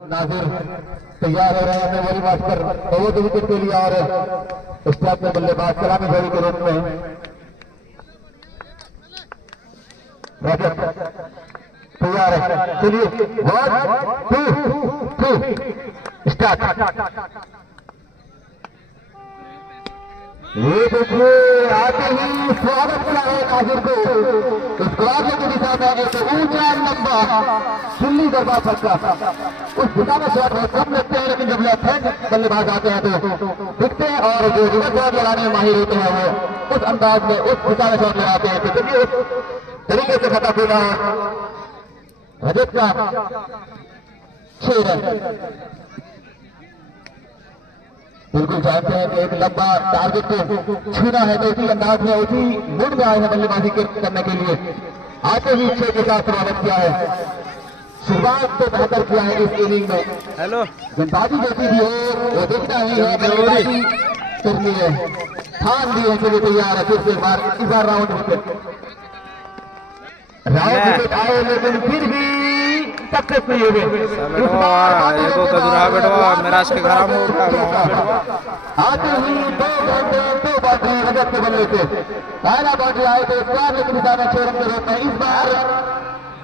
नाजिर तैयार हो रहे हैं मेरी बात पर बहुत विकेट के लिए और स्टार्ट में बल्लेबाज सलामी जोड़ी के रूप में रजत तैयार है। चलिए 1 2 3 स्टार्ट। ये देखिए आते ही स्वागत किया है नाजिर को इस गुलाबी की दिशा में एक ऊंचा लंबा सुल्ली दरबार छक्का। उस दिशा में शॉट बहुत कम लगते हैं लेकिन जब लेफ्ट हैंड बल्लेबाज आते हैं तो दिखते हैं और जो रिवर्स शॉट लगाने में माहिर होते हैं वो उस अंदाज में उस दिशा में शॉट लगाते हैं। तो चलिए उस तरीके से खत्म होना रजत का 6 रन। बिल्कुल जानते हैं कि एक लंबा टारगेट को छूना है तो उसी अंदाज में उसी मूड में आए हैं बल्लेबाजी करने के लिए। आते ही 6 के साथ स्वागत किया है। शुरुआत तो बेहतर किया है इस इनिंग में। हेलो गेंदबाजी जैसी भी हो वो दिखना ही है, बल्लेबाजी करनी है। ठान ली है के लिए तैयार है। फिर से एक बार राउंड विकेट आए लेकिन फिर भी सक्सेस नहीं हुए। मेरा आज के घर आते ही 2 घंटे 2 बाउंड्री रजत के बल्ले से पहला बाउंड्री आए तो स्क्वायर लेकिन दिशा में 6 रन के रूप में इस बार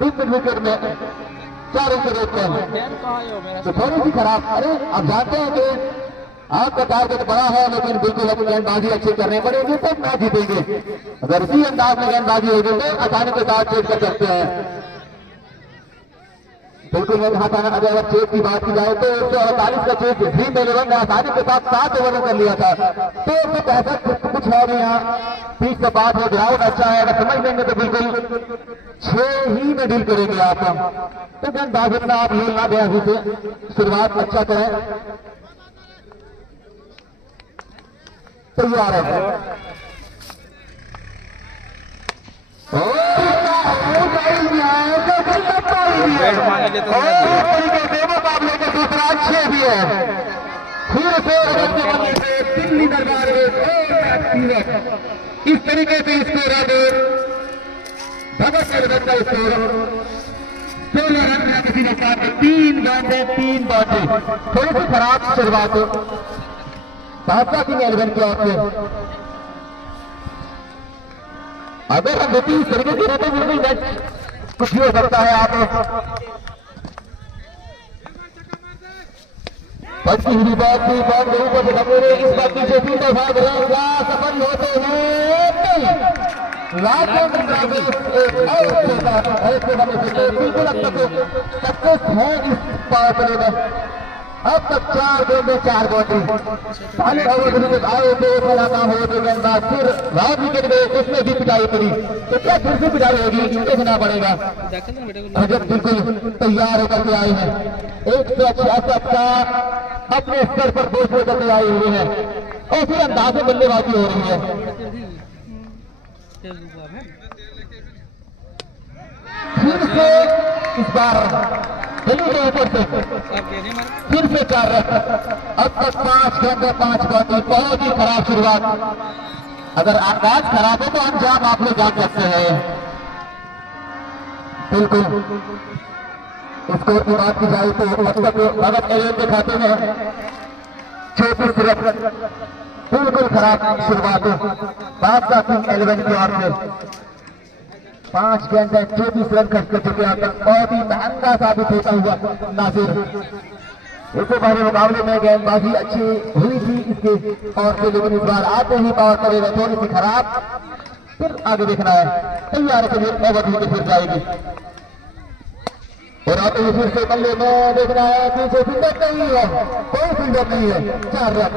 3 विकेट में 4 रन के रूप में तो थोड़ी सी खराब। अरे आप जानते हैं कि आपका टारगेट बड़ा है लेकिन बिल्कुल अपनी गेंदबाजी अच्छी करनी पड़ेगी तब मैच जीतेंगे। अगर इसी अंदाज में गेंदबाजी होगी तो आसानी के साथ चेक कर सकते हैं। बिल्कुल मैं कहा था अगर चेक की बात की जाए तो 148 का चेक ड्रीम 11 ने आसानी के साथ 7 ओवर कर लिया था। तो कुछ ऐसा कुछ है नहीं, यहाँ पिच का बात है, ग्राउंड अच्छा है, अगर समझ लेंगे तो बिल्कुल 6 ही में डील करेंगे आप। तो गेंदबाजी में आप लोग ना दे से शुरुआत अच्छा करें। तैयार है मुकाबले के दूसरा अच्छे भी है। फिर से दिल्ली दरबार में इस तरीके से स्कोर है भगत का स्कोर 16 रन है किसी ने साथ 3 गेंदें 3 बाउंड्री। थोड़ी सी खराब शुरुआत साहबा की 11 की ओर से। अगर हम देखिए इस तरीके से रहते बिल्कुल मैच कुछ भी हो सकता है। आप पच्ची हुई बात की बात नहीं कर सकते। इस बात की चेकिंग का भाग रहेगा सफल होते हैं लाखों ऐसे बने से बिल्कुल अब तक सक्सेस है इस पावर प्ले में। अब तक 4 गेंदें 4 बाउंड्री। पहले ओवर विकेट आए थे पहला काम हो तो गेंदबाज फिर राउंड विकेट गए उसमें भी पिटाई पड़ी तो क्या फिर से पिटाई होगी देखना पड़ेगा। रजत बिल्कुल तैयार होकर के आए हैं। 166 का अपने स्तर पर बोझ लेकर के आए हुए हैं और फिर अंदाज में बल्लेबाजी हो रही है। फिर से इस बार ऊपर से फिर से 4 रन। अब तक 5 गेंदें 5 बाउंड्री। बहुत ही खराब शुरुआत। अगर आगाज खराब हो तो अंजाम आप लोग जान सकते हैं। बिल्कुल स्कोर की बात की जाए तो अब तक भगत एलेवन के खाते में 34 रन। बिल्कुल खराब शुरुआत 5 का किंग 11 की ओर से 5 गेंदें 24 रन खर्च कर चुके हैं। बहुत ही महंगा साबित होता हुआ नासिर। इससे पहले मुकाबले में गेंदबाजी अच्छी हुई थी इसके और से लेकिन इस बार आते ही पावर करेगा थोड़ी सी खराब। फिर आगे देखना है। तैयार के लिए ओवर भी फिर जाएगी और आते ही फिर से बल्ले में देखना है। पीछे फील्डर नहीं है, कोई फील्डर नहीं है। 4 रन।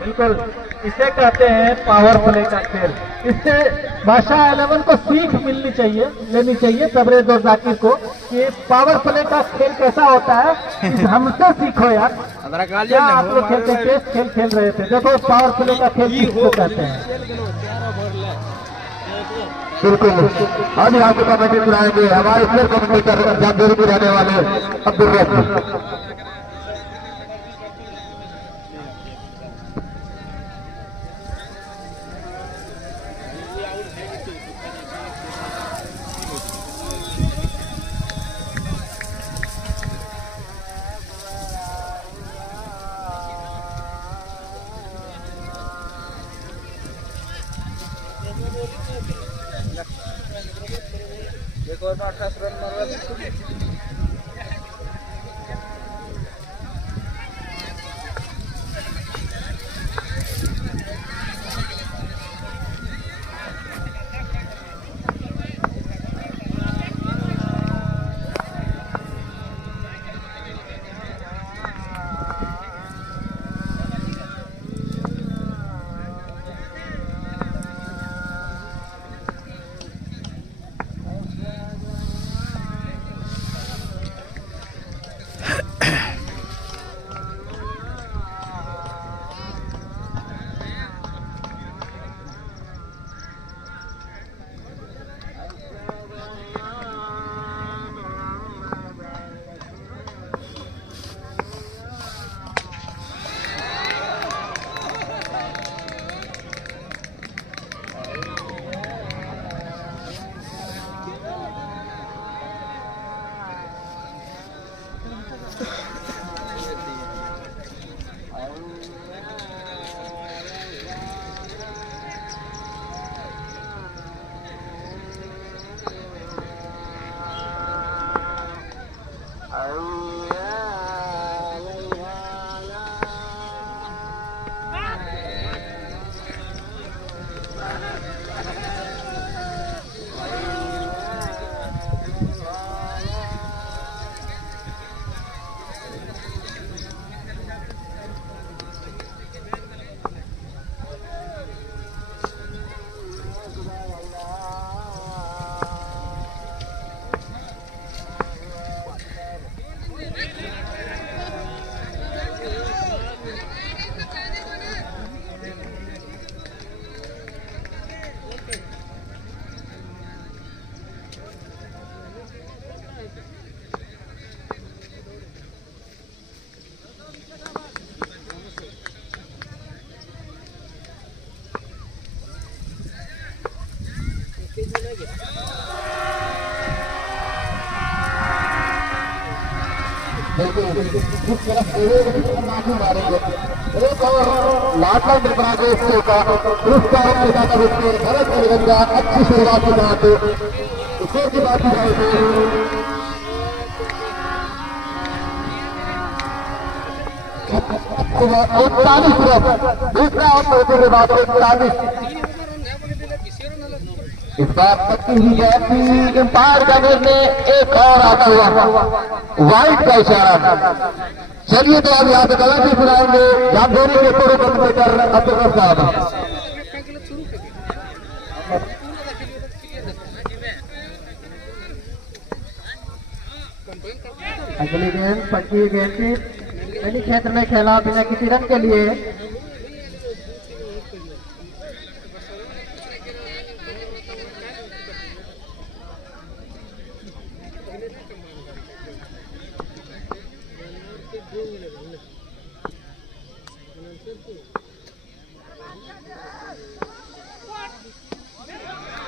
बिल्कुल इसे कहते हैं पावर प्ले का खेल। इससे बादशाह 11 को सीख लेनी चाहिए तबरेज और जाकिर को कि पावर प्ले का खेल कैसा होता है। हमसे सीखो यार। क्या आप लोग खेलते टेस्ट खेल खेल रहे थे, देखो पावर प्ले का खेल किसको कहते हैं। बिल्कुल आज यहाँ पे कमेटी सुनाएंगे हमारे प्लेयर कमेटी जानकारी में रहने वाले अब्दुल रशीद। 28 रन मारवा। इस तरफ माफी मारेंगे एक और लाडला निर्मराजेश का पुरस्कार नेता का विस्फोट भरत निरंगा अच्छी शुरुआत के साथ ईश्वर की बात की जाएगी। इकतालीस रन दूसरा आउट होने के बाद 41 इस बार पक्की हुई है। एम्पायर का निर्णय एक और आता हुआ वाइट का इशारा। चलिए तो अब यहाँ पे गलत ही सुनाएंगे जामझोरी के पूर्व कमेंटेटर अब्दुल साहब। अगली गेंद पक्की गेंद की गली क्षेत्र में खेला बिना किसी रन के लिए।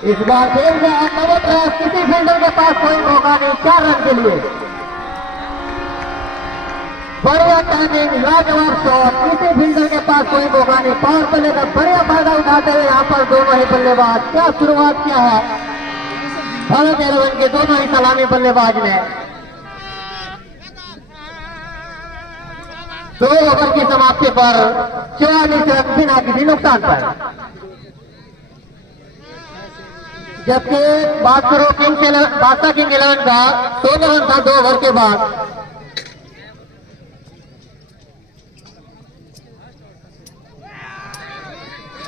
इस बार खेल में नवत किसी फील्डर के पास कोई मौका नहीं 4 रन के लिए। बढ़िया टाइमिंग लाजवाब शॉट, किसी फील्डर के पास कोई मौका नहीं। पावर प्ले का बढ़िया फायदा उठाते हुए यहाँ पर दोनों ही बल्लेबाज क्या शुरुआत किया है भारत 11 के दोनों ही सलामी बल्लेबाज ने। 2 ओवर की समाप्ति पर 44 रन बिना किसी नुकसान पर। जबकि बात करो बादशाह किंग 11 का 16 रन था 2 ओवर के बाद।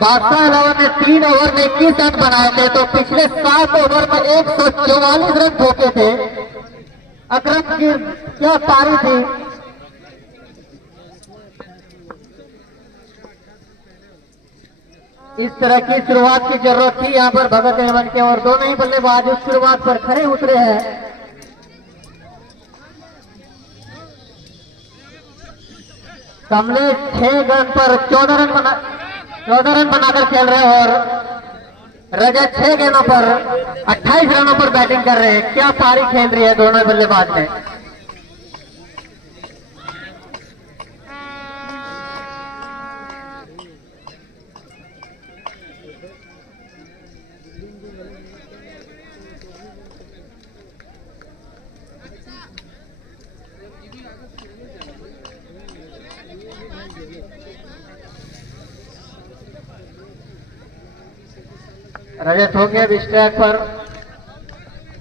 बादशाह 11 ने 3 ओवर में 21 रन बनाए थे, तो पिछले 7 ओवर में 144 रन ठोके थे। अकरम की क्या पारी थी। इस तरह की शुरुआत की जरूरत थी यहाँ पर भगत 11 के, और दोनों ही बल्लेबाज उस शुरुआत पर खड़े उतरे हैं। कमलेश 6 रन पर 14 रन बनाकर खेल रहे हैं, और रजत 6 गेंदों पर 28 रनों पर बैटिंग कर रहे हैं। क्या पारी खेल रही है दोनों बल्लेबाज ने। रजत हो गया स्ट्राइक पर।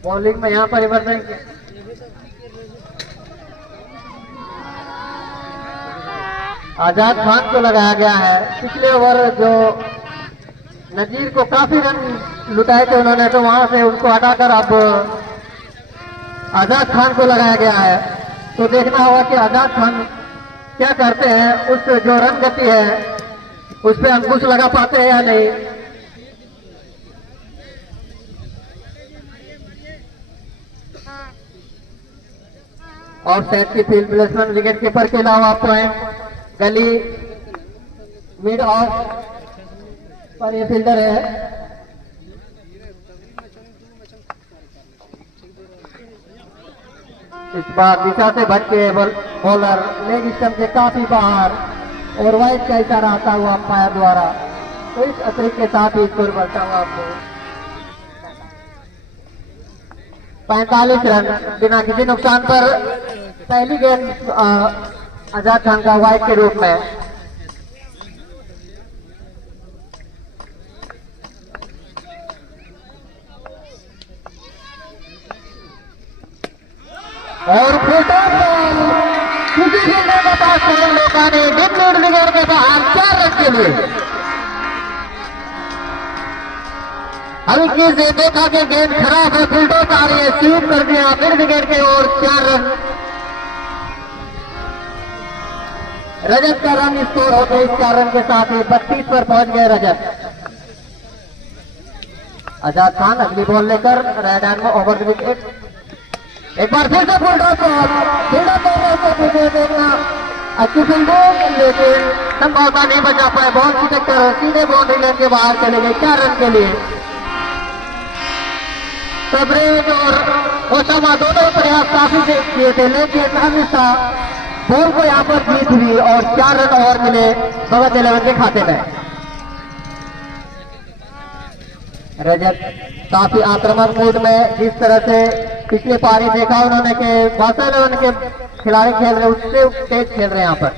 बॉलिंग में यहाँ परिवर्तन किया। आजाद खान को लगाया गया है। पिछले ओवर जो नजीर को काफी रन लुटाए थे उन्होंने, तो वहां से उनको हटाकर अब आजाद खान को लगाया गया है। तो देखना होगा कि आजाद खान क्या करते हैं, उस जो रन गति है उस पर अंकुश लगा पाते हैं या नहीं। और सेट की फील्ड प्लेसमेंट विकेट कीपर के अलावा पॉइंट गली मिड ऑफ पर ये फील्डर है। इस बार दिशा से भटके बॉलर लेग स्टंप से काफी बाहर और वाइड का इशारा आता हुआ अंपायर द्वारा। तो इस अतिरिक्त के साथ ही स्कोर बढ़ता हुआ आपको 45 रन बिना किसी नुकसान पर पहली गेंद आजाद खान का वाइड के रूप में। और किसी फील्डर के पास करण लोका ने डिप विकेट के बाहर 4 रन के लिए हल्की से देखा कि गेंद खराब है, फील्डर आ रही है, स्वीप कर दिया मिड विकेट के ओर 4 रन। रजत का रन स्कोर हो गए। इस 4 रन के साथ ही 32 पर पहुंच गए रजत। आजाद खान अगली बॉल लेकर रेड हैंड में ओवर द विकेट। एक बार फिर से फुल ड्रॉप को देखना अच्छी फील्डिंग, लेकिन संभावना नहीं बचा पाए। बहुत सी टक्कर सीधे बाउंड्री लाइन के बाहर चले गए 4 रन के लिए। तबरेज और ओसामा दोनों प्रयास काफी किए थे, लेकिन हमेशा बॉल को यहाँ पर जीत हुई और 4 रन और मिले भगत 11 के खाते में। रजत काफी आक्रामक मूड में, जिस तरह से पिछले पारी देखा उन्होंने कि भाषा 11 के खिलाड़ी खेल रहे उससे तेज खेल रहे हैं यहाँ पर।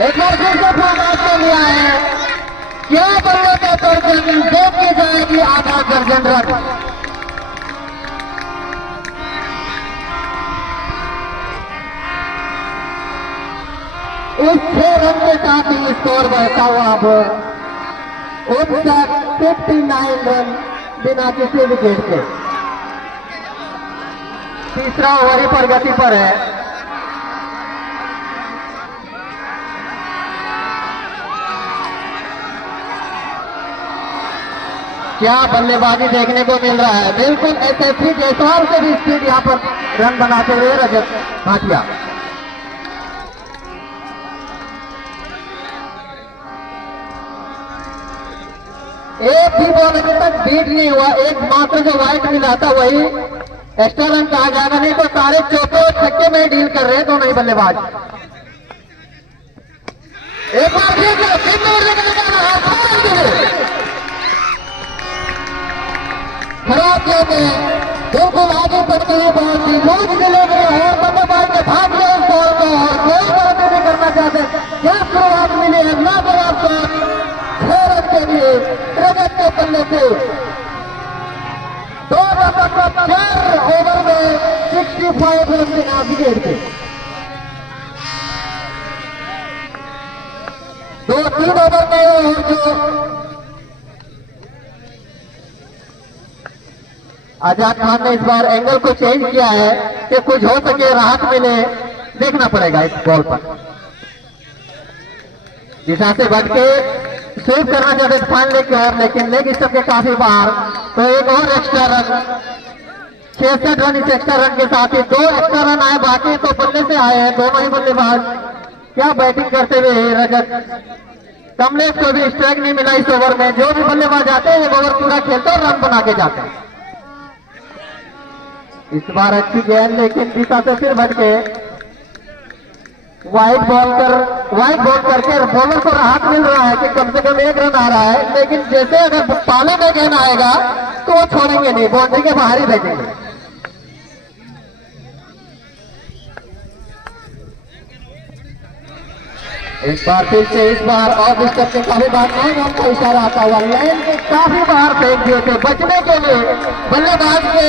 एक बार फिर से फॉर्मेट लिया है, क्या बल्ले का दर्जन देख की जाएगी आधा दर्जन रन। इस 6 रन के साथ ही स्कोर बढ़ता हुआ अब 59 रन बिना किसी विकेट के। तीसरा ओवर ही प्रगति पर है। क्या बल्लेबाजी देखने को मिल रहा है। बिल्कुल एसएससी जायसवाल से भी स्पीड यहाँ पर रन बनाते हुए रजत भाटिया। एक भी बॉल अभी तक बीट नहीं हुआ। एक मात्र जो वाइड मिला था वही एक्स्ट्रा रन कहा जाएगा, नहीं तो सारे चौके और छक्के में डील कर रहे हैं दोनों ही बल्लेबाज। एक बार खराब खेलते हैं, बिल्कुल आगे बढ़ते हुए बहुत ही बहुत मिले गए और बल्लेबाज ने भाग लिया इस बॉल को और कोई बात नहीं करना चाहते। क्या शुरुआत मिली है लाजवाब शॉट 6 रन के लिए रजत के बल्ले से। 2 ओवर में 65 रन बिना विकेट के। 2-3 ओवर में और जो आजाद खान ने इस बार एंगल को चेंज किया है कि कुछ हो सके राहत मिले, देखना पड़ेगा इस बॉल पर। दिशा से बढ़ के स्वीप करना चाहते फाइनल की ओर, लेकिन लेग स्टंप के काफी बाहर। तो एक और एक्स्ट्रा रन, 66 रन इस एक्स्ट्रा रन के साथ ही 2 एक्स्ट्रा रन आए, बाकी तो बल्ले से आए हैं दोनों ही बल्लेबाज। क्या बैटिंग करते हुए रजत। कमलेश को भी स्ट्राइक नहीं मिला इस ओवर में। जो भी बल्लेबाज आते हैं ओवर पूरा खेलते और रन बना के जाते हैं। इस बार अच्छी गेंद, लेकिन दिशा से फिर भटके वाइड बॉल करके बॉलर को राहत मिल रहा है कि कम से कम 1 रन आ रहा है, लेकिन जैसे अगर पाले में गेंद आएगा तो वो छोड़ेंगे नहीं, बाउंड्री के बाहर ही भेजेंगे। इस बार फिर से इस बार और इस करके काफी बार नौ का इशारा आता हुआ लाइन के काफी बार फेंक दिए थे बचने के लिए बल्लेबाज के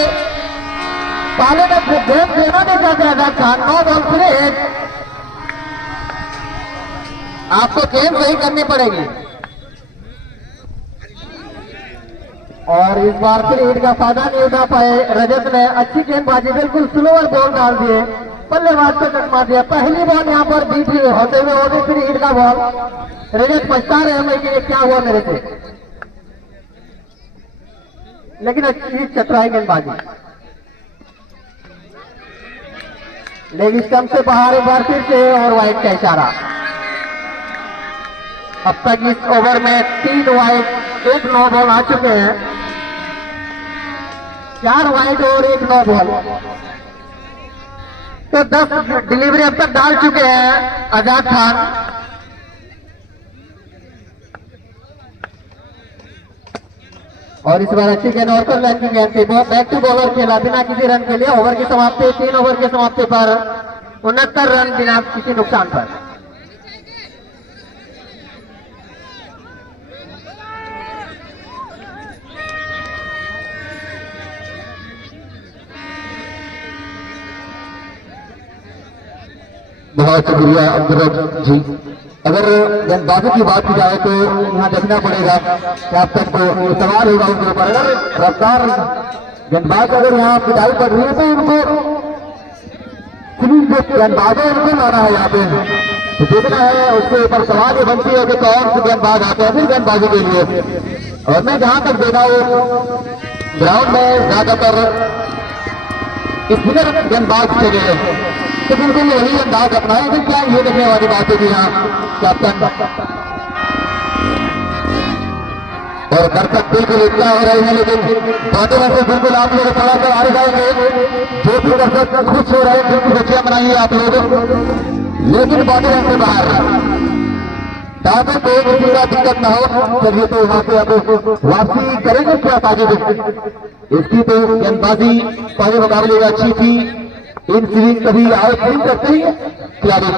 पाले में गेंद देना नहीं चाहते आजाद खान। 9 बॉल फिर 1। आपको गेंद सही करनी पड़ेगी और इस बार फिर ईट का फायदा नहीं उठा पाए रजत ने। अच्छी गेंदबाजी, बिल्कुल स्लोअर बॉल डाल दिए, बल्लेबाज को चकमा दिया। पहली बॉल यहाँ पर बीच होते हुए हो गई, फिर ईट का बॉल। रजत पछता रहे हैं कि क्या हुआ मेरे से, लेकिन अच्छी चतुराई गेंदबाजी। लेग स्टंप से बाहर एक बार फिर से और वाइड का इशारा। अब तक इस ओवर में 3 वाइड 1 नो बॉल आ चुके हैं। 4 वाइड और 1 नो बॉल, तो 10 डिलीवरी अब तक डाल चुके हैं आजाद खान। और इस बार अच्छी गेंद और लाइन की गेंद थी, बैक टू बॉलर खेला बिना किसी रन के लिए। ओवर की समाप्ति 3 ओवर की समाप्ति पर 69 रन बिना किसी नुकसान पर। बहुत शुक्रिया अब्दुल जी। अगर गेंदबाजी की बात की जाए तो यहाँ देखना पड़ेगा कैप्टन को सवाल होगा उनके ऊपर। अगर रफ्तार गेंदबाज अगर यहाँ पिटाई पड़ रही है तो उनको जो गेंदबाज है उनको लाना है यहाँ पे, तो देखना है उसके ऊपर सवाल ये बनती है कि कौन से गेंदबाज आते हैं फिर गेंदबाजी के लिए। और मैं जहां तक देखा हूँ ग्राउंड में ज्यादातर स्पिनर गेंदबाज चले हैं, तो बिल्कुल वही अंदाज अपनाए। फिर क्या ये देखने वाली बात है कि यहाँ कैप्टन और दर्शक बिल्कुल इतना हो रहे हैं, लेकिन बातों में से बिल्कुल आप लोग थोड़ा सा आ जाएंगे। जो भी दर्शक खुश हो रहे हैं बिल्कुल खुशियां मनाइए आप लोग, लेकिन बातों से बाहर ताकि कोई किसी का दिक्कत ना हो। चलिए तो वहां से अब वापसी करेंगे क्या ताकि इसकी तो गेंदबाजी पहले मुकाबले में अच्छी थी। इन सीरीज कभी आउट नहीं करते ही खिलाड़ी।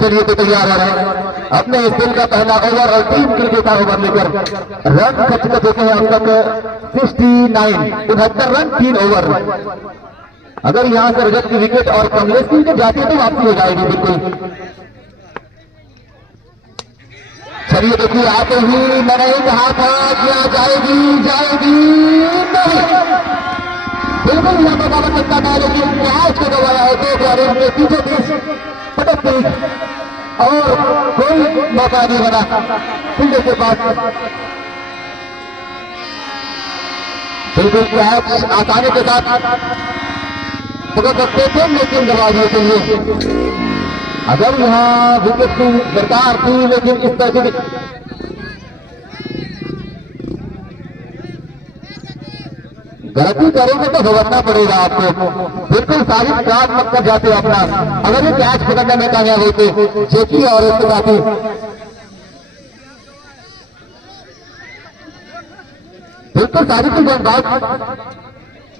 चलिए तो तैयार हो रहे हैं अपने इस दिन का पहला ओवर और 3 क्रिकेट का ओवर लेकर रन खर्च कर देते हैं अब तक 69 रन 3 ओवर। अगर यहाँ से रजत की विकेट और कमलेश की विकेट जाती है तो वापसी हो जाएगी बिल्कुल। चलिए देखिए आते ही मैंने कहा था क्या जाएगी नहीं, बिल्कुल यहाँ पर बाबा सकता था, लेकिन कैच को दबाया है 2 खिलाड़ियों के पीछे बीच पटक गई और कोई मौका नहीं बना फील्डर के पास। बिल्कुल कैच आसानी के साथ पकड़ सकते थे, लेकिन जवाब नहीं चाहिए। अगर यहाँ विकेट की दरकार थी, लेकिन इस तरह की गलती करेंगे तो भुगतना पड़ेगा आपको। बिल्कुल सारी काम मत कर जाते हो अपना। अगर ये कैच पकड़ने में कामयाब होते जेकी और उसके साथी बिल्कुल सारी की गेंदबाज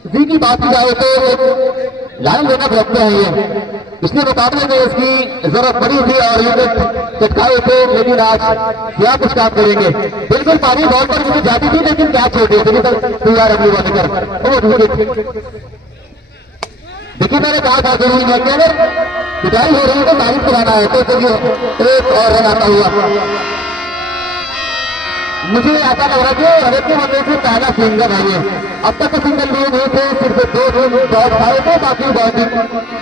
जी की बात की जाए तो लाइन लेना रखते हैं ये। पिछले मुकाबले में इसकी जरूरत पड़ी थी और विकेट चटकाए थे, लेकिन आज क्या कुछ काम करेंगे। बिल्कुल पानी बॉल पर मुझे जाती थी, लेकिन कैच हो गई तैयार अगली बॉल कर। देखिए मैंने कहा था जरूरी है कि अगर पिटाई हो रही है तो तारीफ कराना है, तो चलिए एक और रन आता हुआ। मुझे ऐसा लग रहा है कि रजत के बंदे से पहला सिंगल है ये। अब तक तो सिंगल लिए नहीं थे, सिर्फ 2 बॉल खाए थे, बाकी बॉल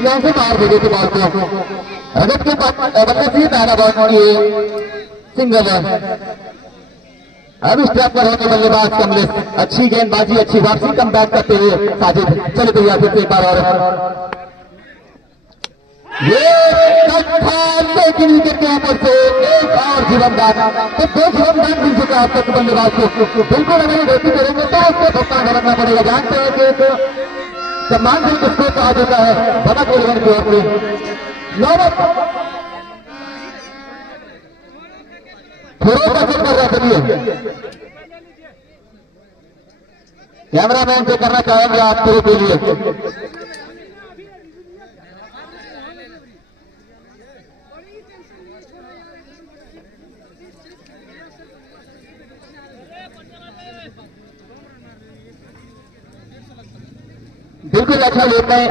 यहाँ से मार दे थे बॉल को। रजत के बंदे से पहला बॉल ये सिंगल है। अब स्टेप पर होने बल्लेबाज कमलेश, अच्छी गेंदबाजी अच्छी वापसी कम बैक करते हुए साजिद। चले भैया फिर से एक बार और ये लेकिन विकेट के ऊपर से एक और जीवनदान, तो 2 जीवनदान मिल चुका है अब तक बल्लेबाज को। बिल्कुल अगर गलती करेंगे तो उसको भुगतान करना पड़ेगा। जानते हैं कि एक सम्मान भी किसको कहा जाता है बड़ा कोलिवर की ओर से। थोड़ा सा चेक कर रहा करिए, कैमरामैन चेक करना चाहेंगे आप थोड़े के लिए। बिल्कुल अच्छा लेते हैं।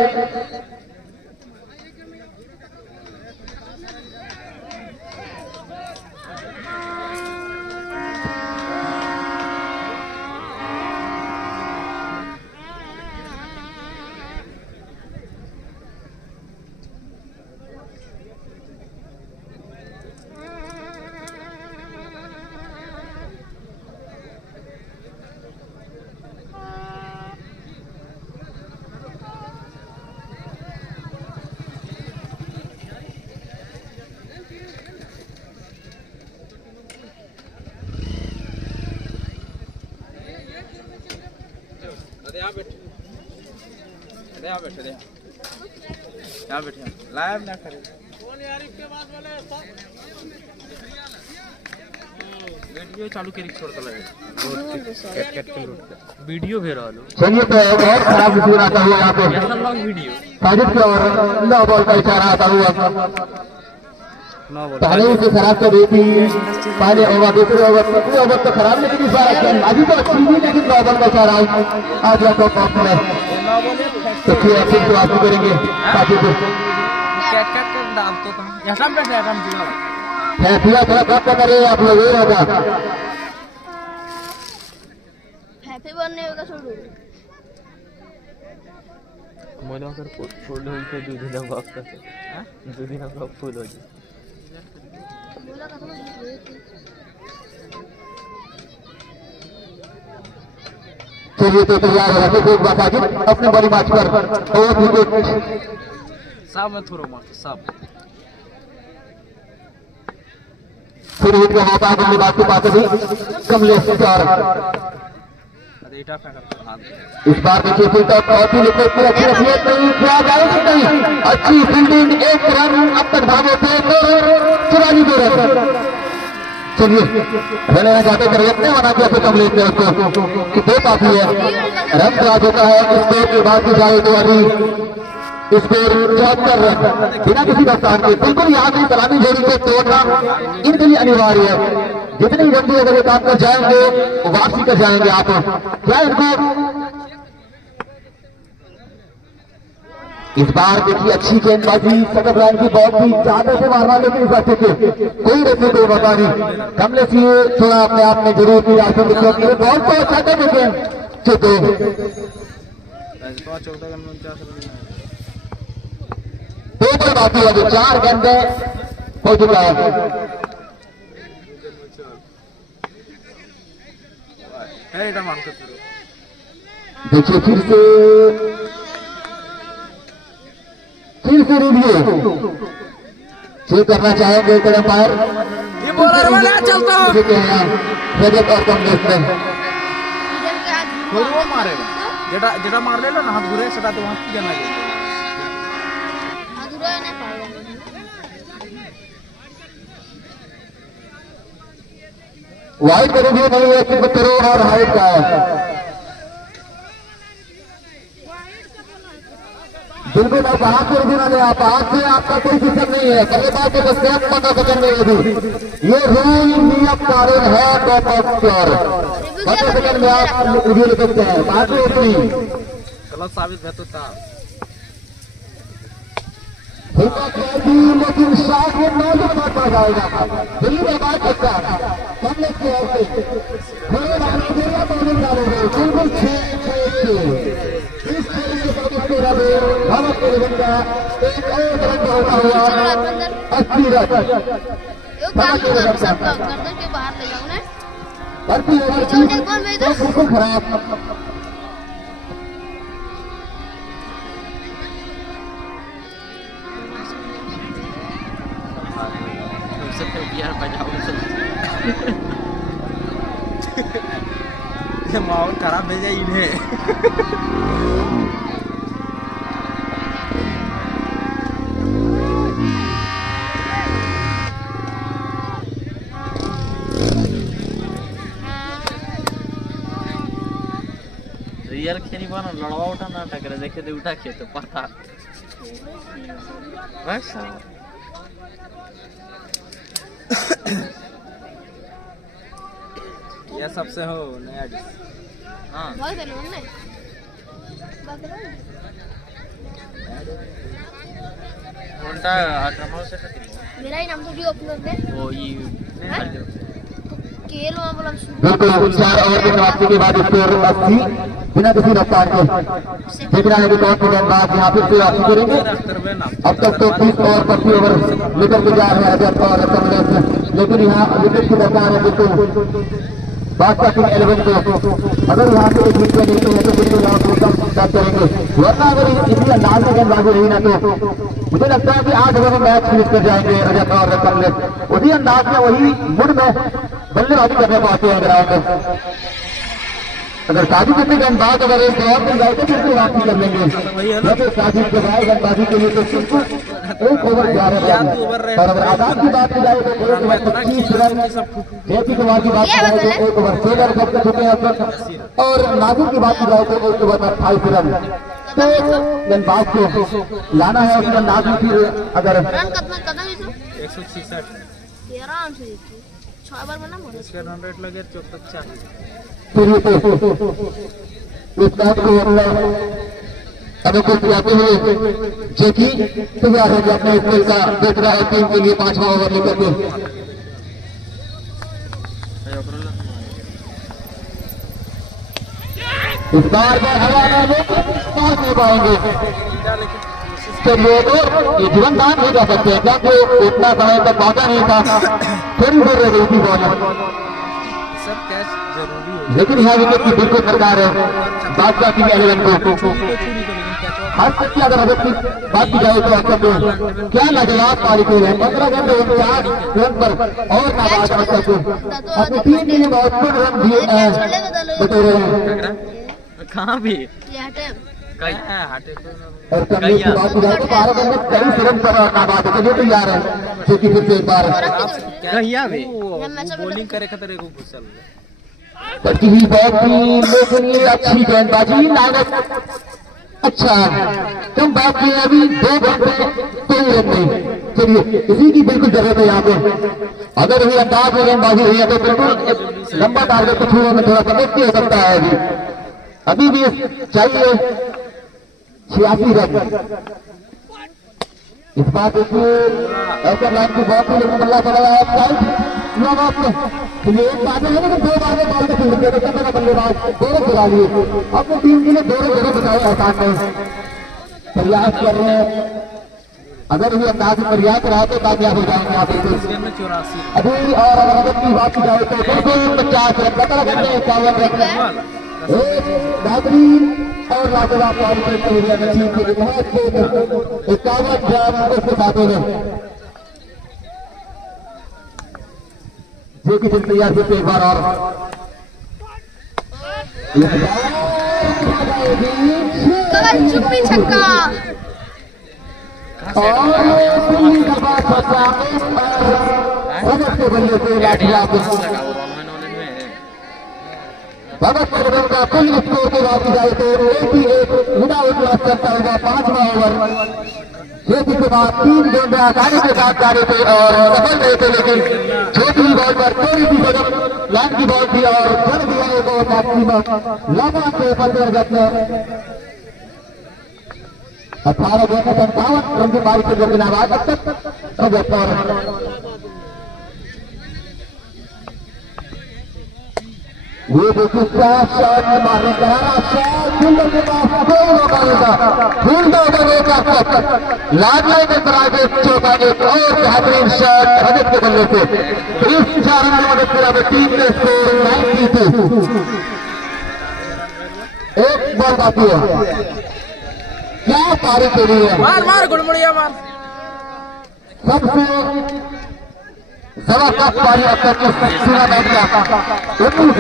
यहाँ बैठे लाइव ना करें वीडियो चालू करी छोड़ वीडियो भी रहा लो। चलिए तो बहुत खराब विषय आता हुआ यहाँ पे वीडियो साजिद की ओर नो बॉल का इशारा आता हुआ पहले उसे खराब कर रही थी। पहले ओवर दूसरे ओवर तीसरे ओवर तो खराब लेकिन इस बार अभी तो अच्छी थी लेकिन नो बॉल का इशारा आज या तो पॉपुलर तो फिर वापसी करेंगे साजिद को फैसला थोड़ा कम करे आप लोग ये होगा हैप्पी बर्थडे होगा छोड़ो मोला अगर फुल हो तो दो दिन वापस हां 2 दिन का फुल हो जाए बोला का समझ चलिए तो तैयार है एक बार साजिद अपने बड़ी मैच पर और विकेट सब में थोड़ा मार सब फिर हिट का मौका बल्लेबाज के पास अभी कमलेश और इस बार देखिए फिर तक बहुत ही लिखते अच्छी रखिए नहीं क्या जाएगी नहीं अच्छी फील्डिंग एक रन अब तक भागे थे तो 44 रन चलिए रहना चाहते कर इतने बना दिया फिर कमलेश ने उसको कि दो काफी है रन तो आ चुका है स्कोर की बात की जाए तो अभी स्कोर 74 रन बिना किसी नुकसान के बिल्कुल यहाँ की सलामी जोड़ी को तोड़ना इनके लिए अनिवार्य है। जितनी जल्दी अगर ये काम कर जाएंगे वापसी कर जाएंगे आप क्या इनको इस बार देखिए अच्छी गेंदबाजी सदर लाइन की बॉल थी ज्यादा से मारना लेकिन इस बार कोई रसी कोई बता नहीं कमलेश ये थोड़ा अपने आप में जरूर की रास्ते क्योंकि बॉल तो अच्छा था लेकिन चुके 2 बॉल बाकी है जो 4 गेंदे हो चुका है। देखिए फिर से रिव्यू चेक करना चाहेंगे अंपायर रजत और कमलेश में मारेगा जेटा मार ले ना हाथ घुरे सेटा तो वहां की जाना है अधूरा नहीं पाएगा वाइड का रिव्यू नहीं है सिर्फ थ्रो और हाइट का है बिल्कुल आप हाथ से रिव्यू ना ले आप हाथ से आपका कोई सिस्टम नहीं है बल्लेबाज के बस सेम 15 सेकंड में ये रूल नियम कानून है प्योर 15 सेकंड में आप रिव्यू ले सकते हैं बाकी नहीं गलत साबित है तो था लेकिन शायद ये 9 के बाद पड़ जाएगा दिल्ली में बात करता है कमलेश की ओर से थोड़े नाइजीरिया बॉलिंग डालेंगे बिल्कुल 6 इस खेल के साथ भारत के बंदा एक और रन होता हुआ 80 रन यो काम करो सब गर्दन के बाहर ले जाओ ना भर्ती ओवर छोटे बॉल में इधर बिल्कुल खराब यार बजाओ ये माहौल खराब भेजा इन्हें रियल खेली बना लड़वा उठा नाटक करे देखे दे उठा के तो पता बस यह सबसे हो नया डिश हाँ बहुत है ना मेरा ही नाम तो भी ओपनर में केएल बोला बिल्कुल 4 ओवर की समाप्ति के बाद स्कोर 80 बिना किसी रफ्तार के। देख रहा है कि कौन सी गेंदबाज यहाँ फिर से वापसी करेंगे। अब तक तो 30 और 25 ओवर लेकर के जा रहे हैं अजय और रतन, लेकिन यहाँ विकेट की दरकार है बिल्कुल बादशाह किंग 11 को। अगर यहाँ से एक विकेट लेते हैं तो बिल्कुल यहाँ को कम करेंगे, वरना अगर इसी अंदाज में गेंदबाजी रही ना तो मुझे लगता है कि 8 ओवर में मैच फिनिश कर जाएंगे अजय और रतन। उसी अंदाज में वही मुड़ में बल्लेबाजी करने को आते हैं ग्राउंड में। अगर साजिद जैसे गेंदबाज अगर एक दौर में जाए तो फिर से वापसी कर लेंगे, वैसे साजिद के बाद गेंदबाजी के लिए तो सिर्फ 1 ओवर जा रहे हैं। और अगर आजाद की बात की जाए तो 1 ओवर 25 रन, जयती कुमार की बात की जाए तो 1 ओवर 16 रन कर चुके हैं, और नाजिर की बात की जाए तो 1 ओवर 28 रन। तो गेंदबाज को लाना है उसके अंदाज में। फिर अगर रन कितना कदम 166 आराम से 6 बार बना इसका रन रेट लगे 54। फिर इस मैच को अनुकूल जाते हुए जो कि तैयार है अपने स्पेल का देख रहा है टीम के लिए 5वां ओवर लेकर के। इस बार हवा में पहुंच नहीं पाएंगे, चलिए तो ये जीवन दान नहीं जा सकते क्योंकि उतना समय तक पहुंचा नहीं था, थोड़ी देर रह गई थी बॉल। सब कैच जरूरी है, लेकिन यहाँ विकेट की बिल्कुल सरकार है बादशाह किंग 11 को। हर तक की अगर अगर की बात की जाए तो आपका क्या लाजवाब पारी खेल है। 15 रन 49 रन पर और नाबाद अपनी टीम के लिए बहुत रन दिए बता रहे हैं। कहाँ भी और कमी की बात की जाए तो 12 रन में 23 रन पर नाबाद के लिए तैयार है, जो कि फिर से एक बार बॉलिंग करे खतरे को घुसल बल्कि ही बहुत ही लेकिन ये अच्छी गेंदबाजी लाइनअप अच्छा कम बात की अभी 2 घंटे कोई रन नहीं। चलिए इसी की बिल्कुल जरूरत है यहाँ पे। अगर ये अंदाज में गेंदबाजी हुई है तो बिल्कुल लंबा टारगेट को छूने में थोड़ा सा मुश्किल हो सकता है। अभी भी चाहिए 86 रन। इस बार देखिए ऐसा लाइन की बहुत ही लेकिन बल्ला चला है साइड ये एक बात है, लेकिन 2 बार में बॉल का फील्ड किया तो मेरा बल्लेबाज 2 रन गिरा लिए। अपनी टीम के लिए 2 रन जरूर बताए आसान नहीं, प्रयास कर रहे हैं। अगर ये अंदाज में प्रयास रहा तो कामयाब हो जाएंगे आप। 84 अभी और अगर अगर की बात की जाए तो 250 रन 51 रन एक बेहतरीन और लाजवाब पारी करते हुए टीम के लिए बहुत 51 रन उसके खाते में जे की तैयार से एक बार और चुप्पी छक्का और दिल्ली का बात छक्का के बल्ले से लाठियां भगत मैदान का कुल स्कोर के बाद जाए तो 81 विदाउट लॉस करता हुआ 5वां ओवर। जेपी के बाद 3 गेंदें आसानी के साथ जा रहे थे और सफल रहे थे, लेकिन छोटी बॉल पर थोड़ी सी कदम लाइन की बॉल थी और कर दिया एक और मैक्सिमम लगा के 15 रन में 18 गेंद 57 रन की पारी से जब नाबाद अब तक ये देखिए क्या शॉट मारने करारा शॉट फील्डर के पास कोई मौका नहीं था। फील्डर ने लाइन लाइन में करा के चौका एक और बेहतरीन शॉट रजत के बल्ले से 4 रन मदद करा टीम ने स्कोर 92। एक बॉल बाकी है, क्या पारी खेली है, मार गुड़मुड़िया मार सबसे सवा कप पारी अब तक सीमा बैठ गया 19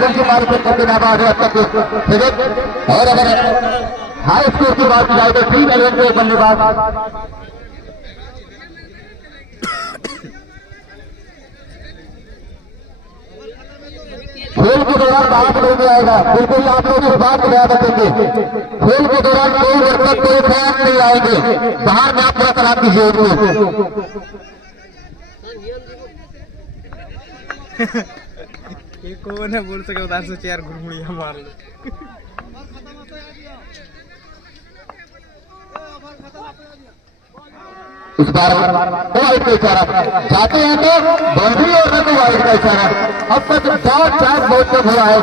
रन की पारी करके नाबाद है अब तक। और अगर हाई स्कोर की बात की जाए तो टीम 11 के बल्लेबाज खेल के दौरान बात नहीं आएगा, बिल्कुल आप लोग इस बात को याद रखेंगे। खेल के दौरान कोई वर्तक कोई फैन नहीं आएंगे, बाहर में आप थोड़ा करा कीजिए उनको। ये कौन है बोल सके उधर से 4 गुड़मुड़िया मार लो। इस बार वाइड का इशारा चाहते हैं तो बाउंड्री और रन वाइड का इशारा। अब तक 4 बहुत तक हुआ है।